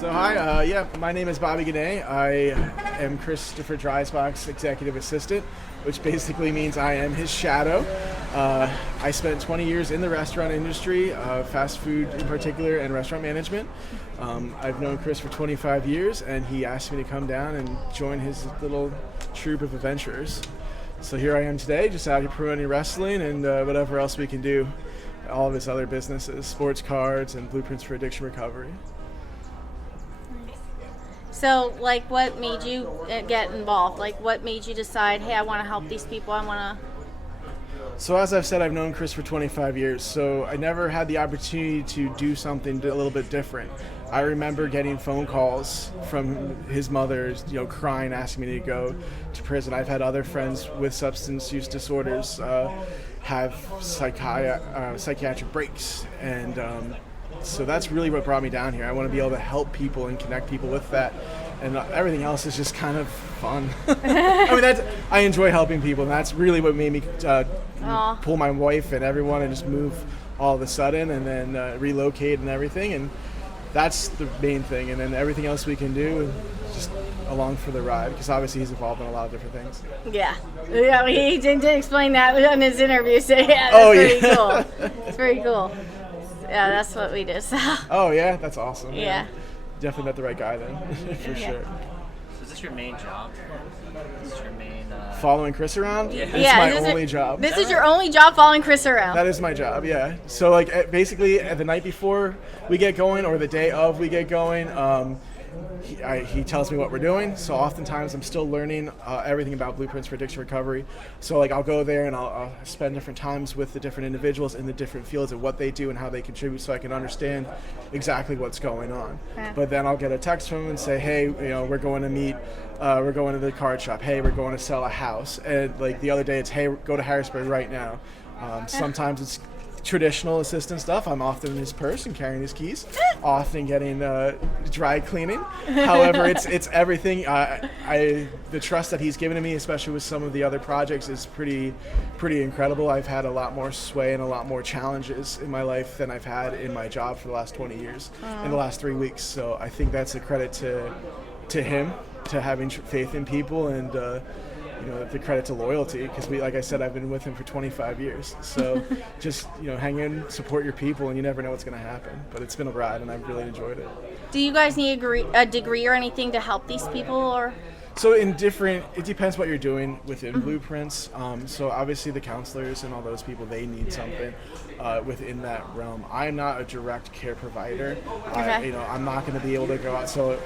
So hi, my name is Bobby Guignet. I am Christopher Dreisbach's executive assistant, which basically means I am his shadow. I spent 20 years in the restaurant industry, fast food in particular, and restaurant management. I've known Chris for 25 years, and he asked me to come down and join his little troupe of adventurers. So here I am today, just out here promoting wrestling and whatever else we can do. All of his other businesses, sports cards, and blueprints for addiction recovery. So, what made you get involved? What made you decide, hey, I want to help these people, I want to... So as I've said, I've known Chris for 25 years, so I never had the opportunity to do something a little bit different. I remember getting phone calls from his mother, crying, asking me to go to prison. I've had other friends with substance use disorders have psychiatric breaks, and so that's really what brought me down here. I want to be able to help people and connect people with that, and everything else is just kind of fun. I enjoy helping people, and that's really what made me pull my wife and everyone and just move all of a sudden, and then relocate and everything, and that's the main thing. And then everything else we can do, just along for the ride, because obviously he's involved in a lot of different things. Yeah, he did explain that in his interview, so yeah, that's pretty cool. It's very cool. Yeah, that's what we do. So. Oh yeah, that's awesome. Yeah. Definitely met the right guy then, for sure. So is this your main job? Is this your main... Following Chris around? Yeah. It's my only job. This is your only job, following Chris around? That is my job, yeah. So basically the night before we get going, or the day of we get going, he tells me what we're doing. So oftentimes I'm still learning everything about blueprints for addiction recovery. So I'll go there and I'll spend different times with the different individuals in the different fields and what they do and how they contribute, so I can understand exactly what's going on. Okay. But then I'll get a text from him and say, hey, we're going to meet, we're going to the card shop. Hey, we're going to sell a house. And the other day it's, hey, go to Harrisburg right now. Sometimes it's traditional assistant stuff. I'm often in his purse and carrying his keys, often getting dry cleaning. However, it's everything. The trust that he's given to me, especially with some of the other projects, is pretty incredible. I've had a lot more sway and a lot more challenges in my life than I've had in my job for the last 20 years, in the last 3 weeks. So I think that's a credit to him, to having faith in people, and the credit to loyalty, because like I said, I've been with him for 25 years. So just, hang in, support your people, and you never know what's going to happen. But it's been a ride, and I've really enjoyed it. Do you guys need a degree or anything to help these people, or? So it depends what you're doing within Blueprints. So obviously the counselors and all those people, they need something within that realm. I'm not a direct care provider. Okay. I'm not going to be able to go out. So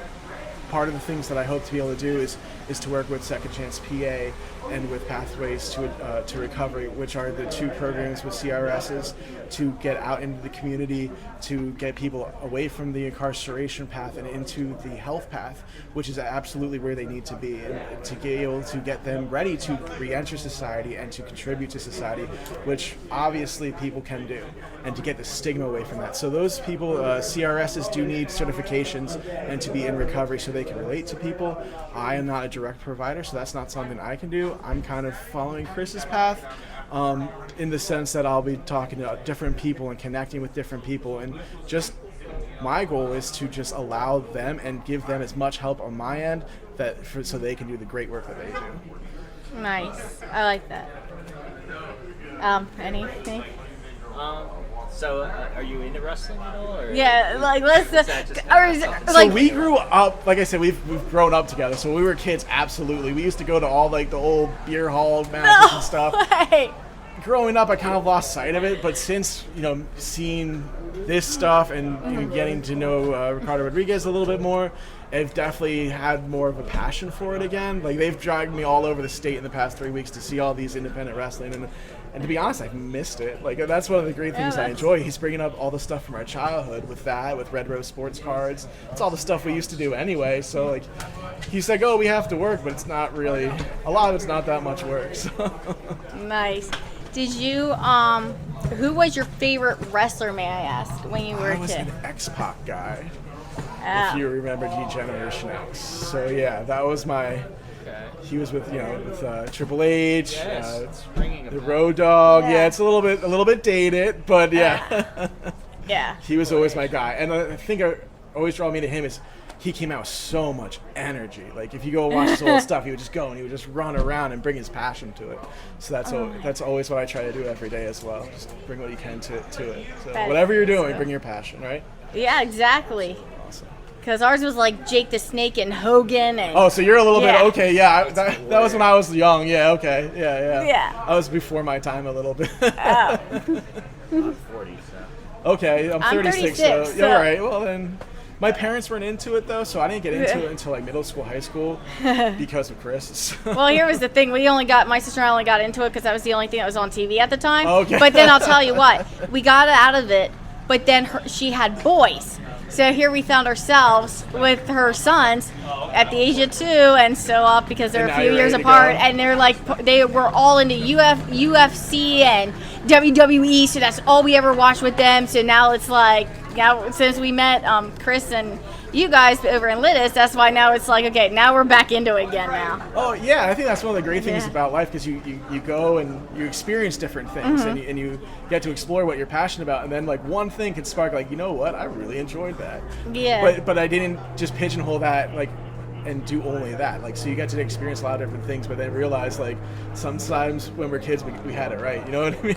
part of the things that I hope to be able to do is to work with Second Chance PA and with Pathways to Recovery, which are the two programs with CRSs to get out into the community, to get people away from the incarceration path and into the health path, which is absolutely where they need to be, and to be able to get them ready to re-enter society and to contribute to society, which obviously people can do, and to get the stigma away from that. So those people, CRSs do need certifications and to be in recovery so they can relate to people. I am not a direct provider, so that's not something I can do. I'm kind of following Chris's path, in the sense that I'll be talking to different people and connecting with different people, and just my goal is to just allow them and give them as much help on my end so they can do the great work that they do. Nice. I like that. Anything? So are you into wrestling at all? Or yeah, So we grew up, like I said, we've grown up together. So when we were kids, absolutely. We used to go to all the old beer hall matches and stuff. Way. Growing up, I kind of lost sight of it, but since seeing this stuff and getting to know Ricardo Rodriguez a little bit more, I've definitely had more of a passion for it again. They've dragged me all over the state in the past 3 weeks to see all these independent wrestling, and to be honest, I've missed it. That's one of the great things I enjoy. He's bringing up all the stuff from our childhood with Red Rose sports cards. It's all the stuff we used to do anyway. So he's like, oh, we have to work, but it's not really. A lot of it's not that much work. So. Nice. Did you who was your favorite wrestler, may I ask, when you were a kid? I was an X-Pac guy. If you remember Generation X. So yeah, that was my. He was with Triple H, the Road Dogg. Yeah, it's a little bit dated, but yeah. Yeah. He was always my guy, and I think I always draw me to him is he came out with so much energy. Like if you go watch his old stuff, he would just go and he would just run around and bring his passion to it. So that's always what I try to do every day as well. Just bring what you can to it. So whatever you're doing, bring your passion, right? Yeah, exactly. Awesome. Because ours was like Jake the Snake and Hogan. And oh, so you're a little bit, okay, yeah. That's That was when I was young, yeah, okay. Yeah. Yeah. I was before my time a little bit. Oh. I'm 40, so. Okay, I'm 36, 36, so, so. all right, well then. My parents weren't into it though, so I didn't get into it until like middle school, high school, because of Chris. Well, here was the thing. My sister and I only got into it because that was the only thing that was on TV at the time. Okay. But then I'll tell you what, we got out of it, but then she had boys. So here we found ourselves with her sons at the age of 2 and so off because they're And a now few you're years ready to apart, go? and they're like, they were all into UFC and WWE, so that's all we ever watched with them. So now it's like, now since we met Chris and you guys over in Littis, that's why now it's like, okay, now we're back into it again now. Oh yeah, I think that's one of the great things Yeah. about life, because you go and you experience different things, and you get to explore what you're passionate about, and then like one thing could spark like, you know what, I really enjoyed that. Yeah. But I didn't just pigeonhole that like and do only that. Like, so you get to experience a lot of different things, but then realize like sometimes when we're kids we had it right. You know what I mean?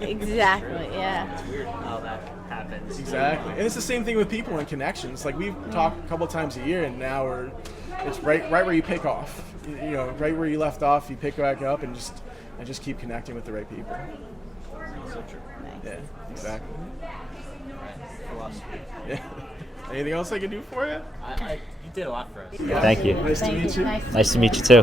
Exactly. Yeah. It's weird how that happens. Exactly. And it's the same thing with people and connections. Like we've talked a couple times a year, and now it's right where you pick off. You know, right where you left off, you pick back up and just keep connecting with the right people. So true. Yeah, exactly. Philosophy. Yeah. Anything else I can do for you? You did a lot for us. Yeah. Thank you. Nice to meet you. Nice to meet you too.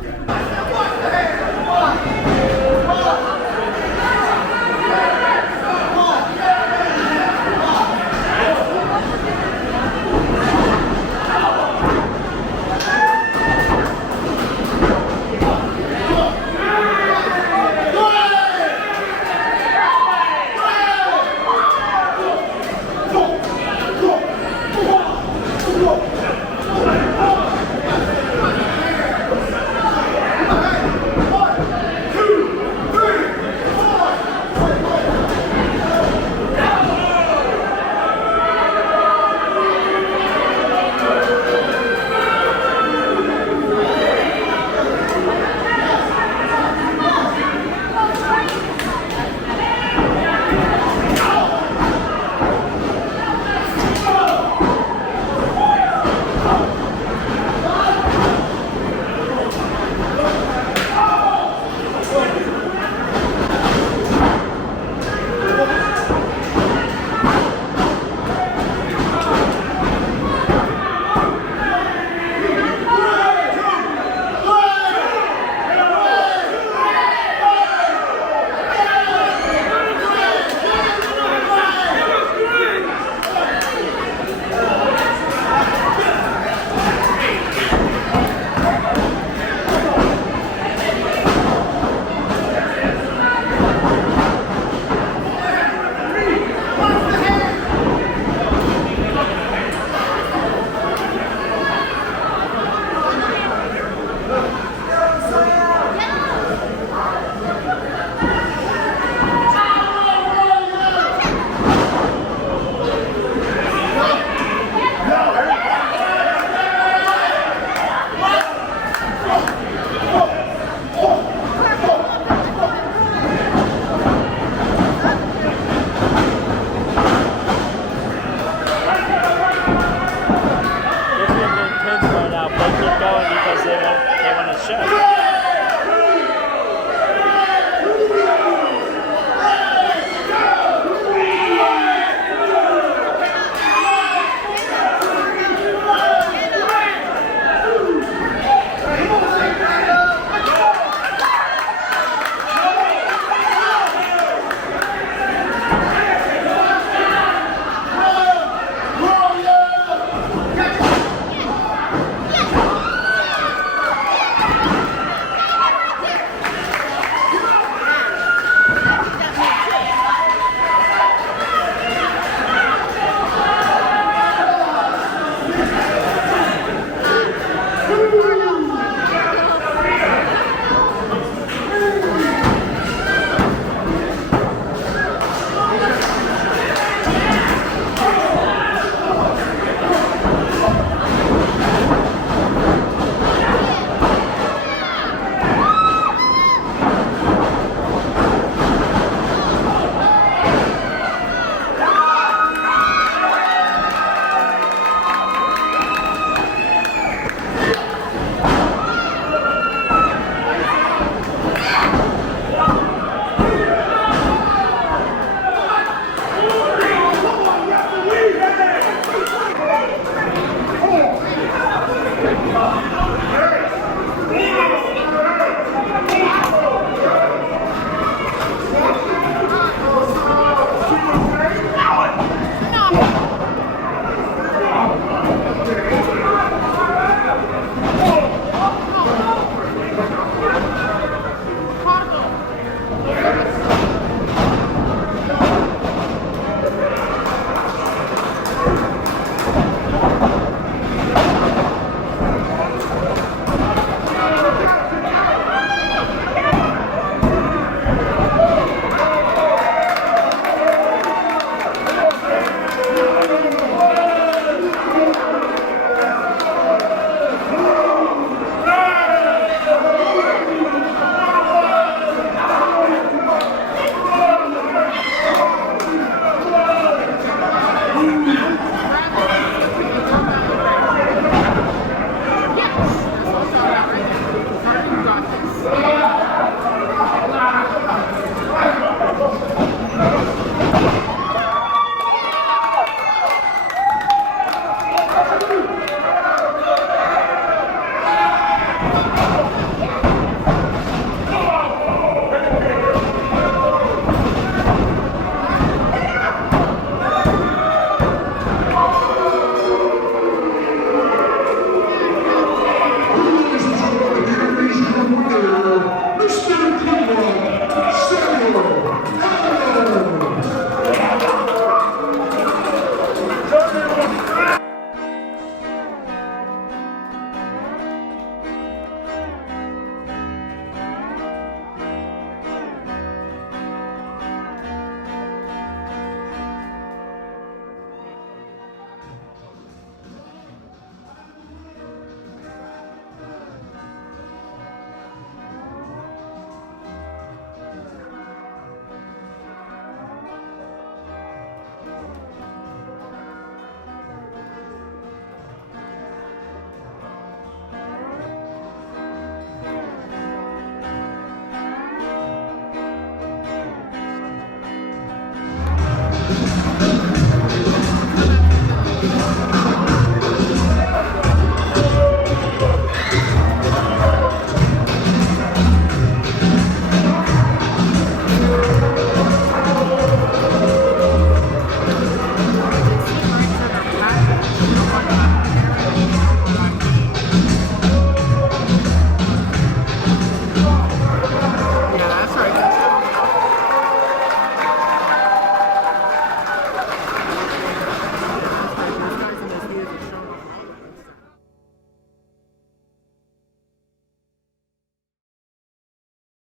Yes!